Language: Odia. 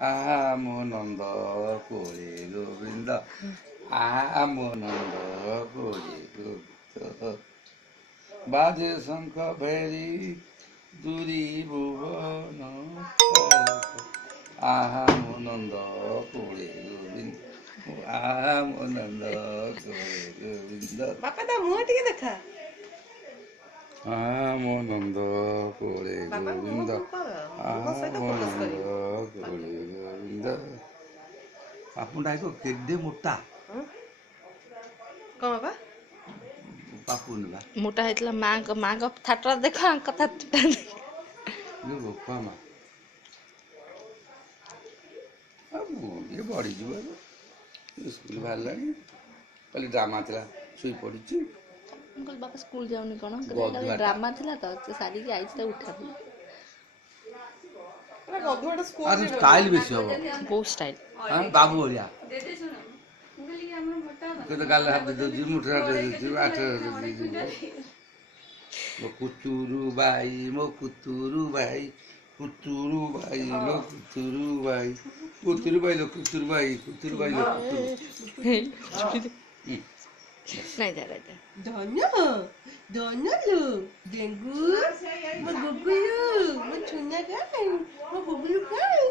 ଆମ ନନ୍ଦ କୋଳେ ଗୋବିନ୍ଦ ଆମ ନନ୍ଦ କୋଳେ ଗୋବିନ୍ଦ ବାଜେ ଶଙ୍ଖ ଭେରି ଦୁରି ଭୁବନ ଆମ ନନ୍ଦ କୋଳେ ଗୋବିନ୍ଦ ଆମ ନନ୍ଦ କୋଳେ ଗୋବିନ୍ଦ ବାପା ତା ମୁହଁ ଟିକେ ଦେଖା ଆମ ନନ୍ଦ କୋଳେ ବାପା ଗୋବିନ୍ଦ ମୁହଁ ସହିତ ଫୋକସ୍ କରିବ କୋଳେ ଗୋବିନ୍ଦ ପାପୁଟା ଏକ କେଡ଼େ ମୋଟା କଣ ବାପା ପାପୁନି ବା ମୋଟା ହେଇଥିଲା ମାଙ୍କ ଥାଟରା ଦେଖ ଆଙ୍କ ଥାଟରା ବୋପା ମା ଇଏ ବଢ଼ିଯିବ ସ୍କୁଲ ବାହାରିଲାଣି କାଲି ଡ୍ରାମା ଥିଲା ଶୋଇ ପଡ଼ିଛି ମୁଁ କହିଲି ବାପା ସ୍କୁଲ ଯାଉନି କଣ ଗଧୁଆଟା। ଡ୍ରାମା ଥିଲା ତ ସେ ସାରିକି ଆଇଛି ତାକୁ ଉଠାବି ଗଧୁଆଟା ସ୍କୁଲ ଆରେ ଯିବ ଷ୍ଟାଇଲ ବେଶୀ ହବ ବହୁତ ଷ୍ଟାଇଲ ବାବୁ ଭଳିଆ କେତେ ଗାଲ ହାତ ଦେଉଛି ମୁଠରେ ହାତ ଦେଉଛି ଆଠରେ ହାତ ଦେଉଛି ମୋ କୁତୁରୁ ଭାଇ ମୋ କୁତୁରୁ ଭାଇ କୁତୁରୁ ଭାଇ ଲୋ କୁତୁରୁ ଭାଇ କୁତୁରୁ ଭାଇ ଲୋ କୁତୁରୁ ଭାଇ କୁତୁରୁ ଭାଇ ଲୋ କୁତୁରୁ ନାଇଁ ଯା ଯା ଧନ୍ୟ ଧନ୍ୟଲୁ ଡେଙ୍ଗୁ ମୋ ଗୁଗୁଲୁ ମୋ ଛୁନା କାଇଁ ମୋ ଗୁଗୁଲୁ କାଇଁ